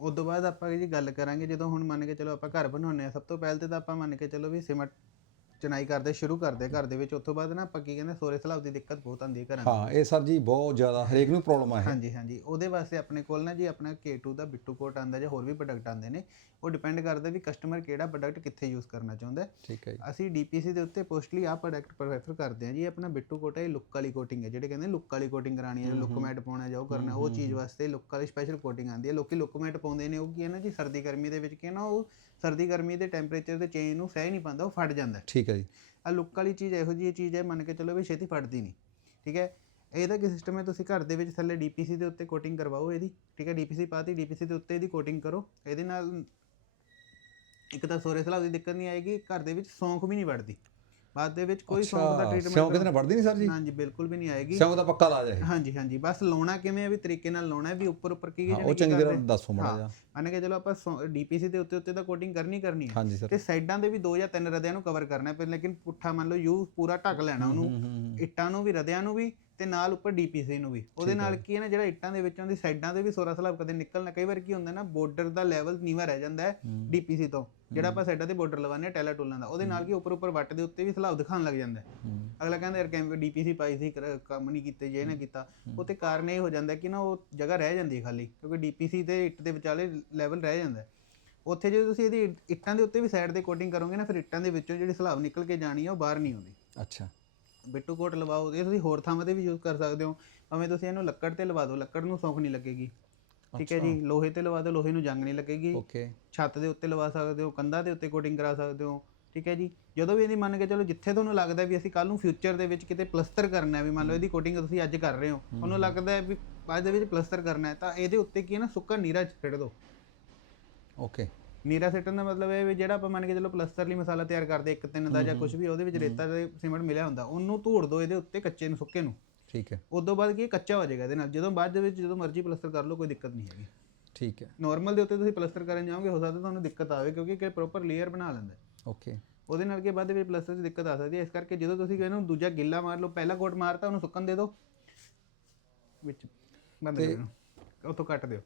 ਉਸ ਤੋਂ ਬਾਅਦ ਆਪਾਂ ਜੀ ਗੱਲ ਕਰਾਂਗੇ, ਜਦੋਂ ਹੁਣ ਮੰਨ ਕੇ ਚਲੋ ਆਪਾਂ ਘਰ ਬਣਾਉਂਦੇ ਆ ਸਭ ਤੋਂ ਪਹਿਲ ਤੇ ਤਾਂ ਆਪਾਂ ਮੰਨ ਕੇ ਚਲੋ ਵੀ ਸਿਮਟ ਚਨਾਈ ਕਰਦੇ ਸ਼ੁਰੂ ਕਰਦੇ ਘਰ ਦੇ ਵਿੱਚ ਉਸ ਤੋਂ ਬਾਅਦ ਨਾ ਆਪਾਂ ਕੀ ਕਹਿੰਦੇ ਸੋਰੇ ਸਲਾਬ ਦੀ ਦਿੱਕਤ ਬਹੁਤ ਆਉਂਦੀ ਹੈ ਘਰਾਂ ਹਾਂ ਇਹ ਸਰ ਜੀ ਬਹੁਤ ਜ਼ਿਆਦਾ ਹਰੇਕ ਨੂੰ ਪ੍ਰੋਬਲਮ ਆ ਇਹ। ਹਾਂਜੀ ਹਾਂਜੀ। ਉਹਦੇ ਵਾਸਤੇ ਆਪਣੇ ਕੋਲ ਨਾ ਜੀ ਆਪਣਾ K2 ਦਾ ਬਿੱਟੂ ਕੋਟ ਆਂਦਾ ਜਾਂ ਹੋਰ ਵੀ ਪ੍ਰੋਡਕਟ ਆਂਦੇ ਨੇ ਉਹ ਡਿਪੈਂਡ ਕਰਦਾ ਵੀ ਕਸਟਮਰ ਕਿਹੜਾ ਪ੍ਰੋਡਕਟ ਕਿੱਥੇ ਯੂਜ਼ ਕਰਨਾ ਚਾਹੁੰਦਾ। ਠੀਕ ਹੈ ਜੀ। ਅਸੀਂ DPC ਦੇ ਉੱਤੇ ਪੋਸਟਲੀ ਆਹ ਪ੍ਰੋਡਕਟ ਪ੍ਰੈਫਰ ਕਰਦੇ ਹਾਂ ਜੀ ਆਪਣਾ ਬਿੱਟੂ ਕੋਟ ਹੈ ਲੁੱਕ ਵਾਲੀ ਕੋਟਿੰਗ ਹੈ। ਜਿਹੜੇ ਕਹਿੰਦੇ ਲੁੱਕ ਵਾਲੀ ਕੋਟਿੰਗ ਕਰਾਣੀ ਹੈ ਲੁੱਕ ਮੈਟ ਪਾਉਣਾ ਜਾਂ ਉਹ ਕਰਨਾ ਉਹ ਚੀਜ਼ ਵਾਸਤੇ ਲੁੱਕ ਵਾਲੀ ਸਪੈਸ਼ਲ ਕੋਟਿੰਗ ਆਂਦੀ ਹੈ। ਲੋਕੀ ਲੁੱਕ ਮੈਟ ਪਾਉਂਦੇ ਨੇ ਉਹ ਕੀ ਹੈ ਨਾ ਜੀ ਸਰਦੀ ਗਰਮੀ ਦੇ ਵਿੱਚ ਕੀ ਹੈ ਨਾ ਉਹ ਸਰਦੀ ਗਰਮੀ ਦੇ ਟੈਂਪਰੇਚਰ ਦੇ ਚੇਂਜ ਨੂੰ ਸਹਿ ਨਹੀਂ ਪਾਉਂਦਾ ਉਹ ਫਟ ਜਾਂਦਾ। ਠੀਕ ਹੈ ਜੀ ਆ ਲੁੱਕ ਵਾਲੀ ਚੀਜ਼ ਇਹੋ ਜਿਹੀ ਚੀਜ਼ ਹੈ, ਮੰਨ ਕੇ ਚਲੋ ਵੀ ਛੇਤੀ ਫਟਦੀ ਨਹੀਂ। ਠੀਕ ਹੈ? ਇਹਦਾ ਕੀ ਸਿਸਟਮ ਹੈ, ਤੁਸੀਂ ਘਰ ਦੇ ਵਿੱਚ ਥੱਲੇ ਡੀਪੀਸੀ ਦੇ ਉੱਤੇ ਕੋਟਿੰਗ ਕਰਵਾਓ ਇਹਦੀ। ਠੀਕ ਹੈ? ਡੀਪੀਸੀ ਪਾਤੀ ਡੀਪੀਸੀ ਦੇ ਉੱਤੇ ਇਹਦੀ ਕੋਟਿੰਗ ਕਰੋ। ਇਹਦੇ ਨਾਲ ਇੱਕ ਤਾਂ ਸੋਰੇ ਸਲਾਬ ਦੀ ਦਿੱਕਤ ਨਹੀਂ ਆਏਗੀ, ਘਰ ਦੇ ਵਿੱਚ ਸੌਂਖ ਵੀ ਨਹੀਂ ਵੜਦੀ ਬਾਅਦ ਦੇ ਵਿੱਚ ਕੋਈ ਸੌਂਖ ਦਾ ਟ੍ਰੀਟਮੈਂਟ ਇਹਦੇ ਨਾਲ ਵੜਦੀ ਨਹੀਂ ਸਰ ਜੀ? ਹਾਂਜੀ ਬਿਲਕੁਲ ਵੀ ਨਹੀਂ ਆਏਗੀ। ਸਿਉਂਕ ਦਾ ਪੱਕਾ ਇਲਾਜ ਹੈ। ਹਾਂਜੀ ਹਾਂਜੀ ਬਸ ਲਾਉਣਾ ਕਿਵੇਂ ਹੈ ਵੀ ਤਰੀਕੇ ਨਾਲ ਲਾਉਣਾ ਹੈ ਵੀ ਉੱਪਰ ਉੱਪਰ ਕੀ ਜਾਣੀ ਉਹ ਚੰਗੀ ਤਰ੍ਹਾਂ ਦੱਸੋ ਮਾੜਾ। ਜਿਹਾ। ਮੰਨ ਕੇ ਚਲੋ ਆਪਾਂ ਡੀਪੀਸੀ ਦੇ ਉੱਤੇ ਉੱਤੇ ਤਾਂ ਕੋਟਿੰਗ ਕਰਨੀ ਕਰਨੀ ਹੈ। ਤੇ ਸਾਈਡਾਂ ਦੇ ਵੀ ਦੋ ਜਾਂ ਤਿੰਨ ਰਦਿਆਂ ਨੂੰ ਕਵਰ ਕਰਨਾ ਹੈ। ਪਰ ਲੇਕਿਨ ਪੁੱਠਾ ਮੰਨ ਲਓ ਯੂ ਪੂਰਾ ਢੱਕ ਲੈਣਾ ਉਹਨੂੰ। ਇੱਟਾਂ ਨੂੰ ਵੀ ਰਦਿਆਂ ਨੂੰ ਵੀ। ਤੇ ਨਾਲ ਉੱਪਰ ਡੀਪੀਸੀ ਨੂੰ ਵੀ। ਉਹਦੇ ਨਾਲ ਕੀ ਹੈ ਨਾ ਜਿਹੜਾ ਇੱਟਾਂ ਦੇ ਵਿੱਚੋਂ ਦੀ ਸਾਈਡਾਂ ਦੇ ਵੀ ਸੋਰਾ ਸਲਾਬ ਕਦੇ ਨਿਕਲਣਾ ਕਈ ਵਾਰ ਕੀ ਹੁੰਦਾ ਨਾ ਬਾਰਡਰ ਦਾ ਲੈਵਲ ਨੀਵਾ ਰਹਿ ਜਾਂਦਾ ਹੈ ਡੀਪੀਸੀ ਤੋਂ। ਜਿਹੜਾ ਆਪਾਂ ਸਾਈਡਾਂ ਤੇ ਬਾਰਡਰ ਆ ਟੈਲਾ ਟੂਲਾਂ ਦਾ ਉਹਦੇ ਨਾਲ ਕੀ ਉੱਪਰ ਉੱਪਰ ਵੱਟ ਦੇ ਉੱਤੇ ਵੀ ਸਲਾਬ ਦਿਖਾਉਣ ਲੱਗ ਜਾਂਦਾ ਹੈ। ਅਗਲਾ ਕਹਿੰਦਾ ਯਾਰ ਕੈਂਪ ਡੀਪੀਸੀ ਪਾਈ ਸੀ ਕੰਮ ਨਹੀਂ ਕੀਤੇ ਜੇ ਨਾ ਕੀਤਾ। ਉਹ ਤੇ ਕਾਰਨ ਇਹ ਹੋ ਜਾਂਦਾ ਕਿ ਨਾ ਉਹ ਜਗ੍ਹਾ ਰਹਿ ਜਾਂਦੀ ਹੈ ਖਾਲੀ ਕਿਉਂਕਿ ਡੀਪੀਸੀ ਤੇ ਇੱਟ ਦੇ ਵਿਚਾਲੇ ਲੈਵਲ ਰਹਿ ਜਾਂਦਾ ਹੈ। ਉੱਥੇ ਜੇ ਤੁਸੀਂ ਇਹਦੀ ਇੱਟਾਂ ਦੇ ਉੱਤੇ ਵੀ ਸਾਈਡ ਤੇ ਕੋਟਿੰਗ ਕਰੋਗੇ ਨਾ ਫਿਰ ਇੱਟਾਂ ਦੇ ਵਿੱਚੋਂ ਜਿਹੜੀ ਸਲਾਬ ਨਿਕਲ ਕੇ ਜਾਣੀ ਆ ਉਹ ਬਾਹਰ ਨਹੀਂ ਆਉਂਦੀ। ਅੱਛਾ। ਬਿੱਟੂ ਕੋਟ ਲਵਾਓ ਇਹ ਤੁਸੀਂ ਹੋਰ ਥਾਵਾਂ ਤੇ ਵੀ ਯੂਜ਼ ਕਰ ਸਕਦੇ ਹੋ। ਭਾਵੇਂ ਤੁਸੀਂ ਇਹਨੂੰ ਲੱਕੜ ਤੇ ਲਵਾ ਦਿਓ ਲੱਕੜ ਨੂੰ ਸੌਂਖ ਨਹੀਂ ਲੱਗੇਗੀ। ਠੀਕ ਹੈ ਜੀ ਲੋਹੇ ਤੇ ਲਵਾ ਦਿਓ ਲੋਹੇ ਨੂੰ ਜੰਗ ਨਹੀਂ ਲੱਗੇਗੀ। ਓਕੇ। ਛੱਤ ਦੇ ਉੱਤੇ ਲਵਾ ਸਕਦੇ ਹੋ ਕੰਧਾਂ ਦੇ ਉੱਤੇ ਕੋਟਿੰਗ ਕਰਾ ਸਕਦੇ ਹੋ। ਠੀਕ ਹੈ ਜੀ ਜਦੋਂ ਵੀ ਇਹਦੀ ਮੰਨ ਕੇ ਚਲੋ ਜਿੱਥੇ ਤੁਹਾਨੂੰ ਲੱਗਦਾ ਵੀ ਅਸੀਂ ਕੱਲ ਨੂੰ ਫਿਊਚਰ ਦੇ ਵਿੱਚ ਕਿਤੇ ਪਲਸਤਰ ਕਰਨਾ ਹੈ ਵੀ ਮੰਨ ਲਓ ਇਹਦੀ ਕੋਟਿੰਗ ਤੁਸੀਂ ਅੱਜ ਕਰ ਰਹੇ ਹੋ ਉਹਨੂੰ ਲੱਗਦਾ ਹੈ ਵੀ ਬਾਅਦ ਦੇ ਵਿੱਚ ਪਲਸਤਰ ਕਰਨਾ ਹੈ ਤਾਂ ਇਹਦੇ ਉੱਤੇ ਕੀ ਹੈ ਨਾ ਸੁੱਕਾ ਨੀਰਾ ਛਿੜ ਦਿਓ। ਓਕੇ। ਨੀਰਾ ਸਿੱਟਣ ਦਾ ਮਤਲਬ ਇਹ ਵੀ ਜਿਹੜਾ ਆਪਾਂ ਮੰਨ ਕੇ ਚਲੋ ਪਲਸਤਰ ਲਈ ਮਸਾਲਾ ਤਿਆਰ ਕਰਦੇ ਇੱਕ ਤਿੰਨ ਦਾ ਜਾਂ ਕੁਝ ਵੀ ਉਹਦੇ ਵਿੱਚ ਰੇਤਾ ਤੇ ਸੀਮੈਂਟ ਮਿਲਿਆ ਹੁੰਦਾ ਉਹਨੂੰ ਧੂੜ ਦਿਓ ਇਹਦੇ ਉੱਤੇ ਕੱਚੇ ਨੂੰ ਸੁੱਕੇ ਨੂੰ। ਠੀਕ ਹੈ। ਉਦੋਂ ਬਾਅਦ ਕੀ ਕੱਚਾ ਹੋ ਜਾਏਗਾ ਇਹਦੇ ਨਾਲ। ਜਦੋਂ ਬਾਅਦ ਦੇ ਵਿੱਚ ਜਦੋਂ ਮਰਜ਼ੀ ਪਲਸਤਰ ਕਰ ਲਓ ਕੋਈ ਦਿੱਕਤ ਨਹੀਂ ਹੈਗੀ। ਠੀਕ ਹੈ। ਨਾਰਮਲ ਦੇ ਉੱਤੇ ਤੁਸੀਂ ਪਲਸਤਰ ਕਰਨ ਜਾਓਗੇ ਹੋ ਸਕਦਾ ਤੁਹਾਨੂੰ ਦਿੱਕਤ ਆਵੇ ਕਿਉਂਕਿ ਕਿ ਪ੍ਰੋਪਰ ਲੇਅਰ ਬਣਾ ਲੈਂਦਾ। ਓਕੇ ਉਹਦੇ ਨਾਲ ਕੀ ਬਾਅਦ ਦੇ ਵਿੱਚ ਪਲਸਟਰ 'ਚ ਦਿੱਕਤ ਆ ਸਕਦੀ ਹੈ। ਇਸ ਕਰਕੇ ਜਦੋਂ ਤੁਸੀਂ ਇਹਨੂੰ ਦੂਜਾ ਗਿੱਲਾ ਮਾਰ ਲਓ ਪਹਿਲਾ ਕੋਟ ਮਾਰਤਾ ਉਹਨੂੰ ਸੁੱਕਣ ਦੇ ਦਿਓ ਵਿੱਚ ਬੰਦ ਕਰ ਦਿਓ ਉੱਥੋਂ ਕੱਟ ਦਿਓ।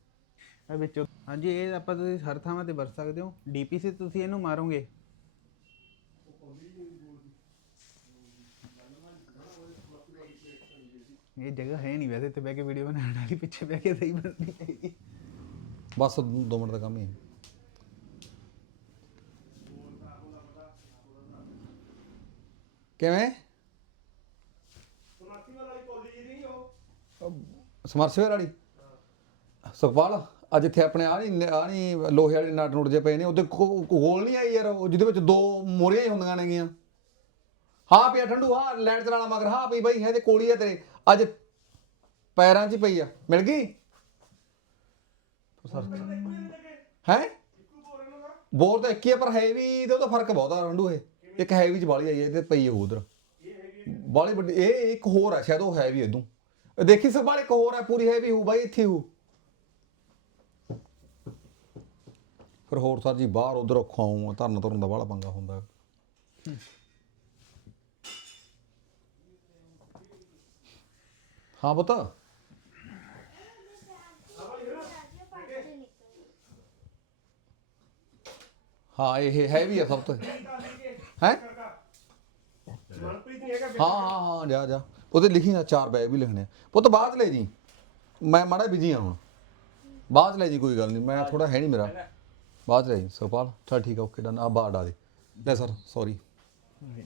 ਇਹ ਵਿੱਚੋਂ ਹਾਂਜੀ ਇਹ ਆਪਾਂ ਤੁਸੀਂ ਹਰ ਥਾਵਾਂ ਤੇ ਵਰਤ ਸਕਦੇ ਹੋ। ਡੀਪੀਸੀ ਤੁਸੀਂ ਇਹਨੂੰ ਮਾਰੋਗੇ। ਇਹ ਜਗ੍ਹਾ ਹੈ ਨਹੀਂ ਵੈਸੇ ਤੇ ਬਹਿ ਕੇ ਵੀਡੀਓ ਬਣਾਉਣ ਵਾਲੀ ਪਿੱਛੇ ਬਹਿ ਕੇ ਸਹੀ ਬਣਨੀ ਚਾਹੀਦੀ ਬਸ 2 ਮਿੰਟ ਦਾ ਕੰਮ ਹੀ ਹੈ। ਕਿਵੇਂ? ਸਮਰਸੀਵਰ ਵਾਲੀ ਸੁਖਪਾਲ? ਅੱਜ ਇੱਥੇ ਆਪਣੇ ਆ ਨਹੀਂ ਆ ਨਹੀਂ ਲੋਹੇ ਵਾਲੇ ਨਟ ਨੁੱਟ ਜੇ ਪਏ ਨੇ ਉਹਦੇ ਗੋਲ ਨਹੀਂ ਆਈ ਯਾਰ ਉਹ ਜਿਹਦੇ ਵਿੱਚ ਦੋ ਮੋਰੀਆਂ ਹੀ ਹੁੰਦੀਆਂ ਨੇਗੀਆਂ। ਹਾਂ ਪਿਆ ਠੰਡੂ ਹਾਂ ਲੈਂਡ ਚਲਾਣਾ ਮਗਰ ਹਾਂ ਪਈ ਬਈ ਇਹਦੇ ਕੋਲੀ ਆ ਤੇਰੇ। ਅੱਜ ਪੈਰਾਂ 'ਚ ਹੀ ਪਈ ਆ। ਮਿਲ ਗਈ? ਹੈ? ਬੋਰ ਤਾਂ ਇੱਕ ਹੀ ਆ ਪਰ ਹੈਵੀ ਦੇ ਉਹਦਾ ਫ਼ਰਕ ਬਹੁਤ ਆ ਰੰਡੂ ਇਹ। ਇੱਕ ਹੈਵੀ ਚ ਵਾਲੀ ਆਈ ਹੈ ਤੇ ਪਈ ਹੈ ਉਧਰ। ਬਾਲੀ ਵੱਡੀ ਇਹ ਇੱਕ ਹੋਰ ਆ ਸ਼ਾਇਦ ਉਹ ਹੈਵੀ ਇਦੋਂ। ਦੇਖੀ ਸਭ ਵਾਲੇ ਇੱਕ ਹੋਰ ਆ ਪੂਰੀ ਹੈਵੀ ਹੋ ਬਾਈ ਇੱਥੇ ਹੋ ਫਿਰ ਹੋਰ ਸਰ ਜੀ ਬਾਹਰ ਉਧਰ ਔਖਾ ਹੂੰ ਧਰਨ ਧਰਨ ਦਾ ਬਾਹਲਾ ਪੰਗਾ ਹੁੰਦਾ। ਹਾਂ ਬਤਾ ਹਾਂ, ਇਹ ਹੈ ਵੀ ਆ ਸਭ ਤੋਂ। ਹੈ? ਹਾਂ ਹਾਂ ਹਾਂ, ਜਾ ਜਾ। ਉਹਦੇ ਲਿਖੀ ਨਾ ਚਾਰ ਬੈਗ ਵੀ ਲਿਖਣੇ ਆ। ਪੁੱਤ ਬਾਅਦ 'ਚ ਲੈ ਜੀ। ਮੈਂ ਮਾੜਾ ਬਿਜ਼ੀ ਆ ਹੁਣ। ਬਾਅਦ 'ਚ ਲੈ ਜੀ, ਕੋਈ ਗੱਲ ਨਹੀਂ ਮੈਂ ਥੋੜਾ ਹੈ ਨਹੀਂ ਮੇਰਾ। ਬਾਅਦ 'ਚ ਲੈ ਸੁਖਪਾਲ ਚਲ ਠੀਕ ਆ ਓਕੇ ਡਨ ਆ ਬਾਹਰ ਡਾ ਦੇ। ਲੈ ਸਰ ਸੌਰੀ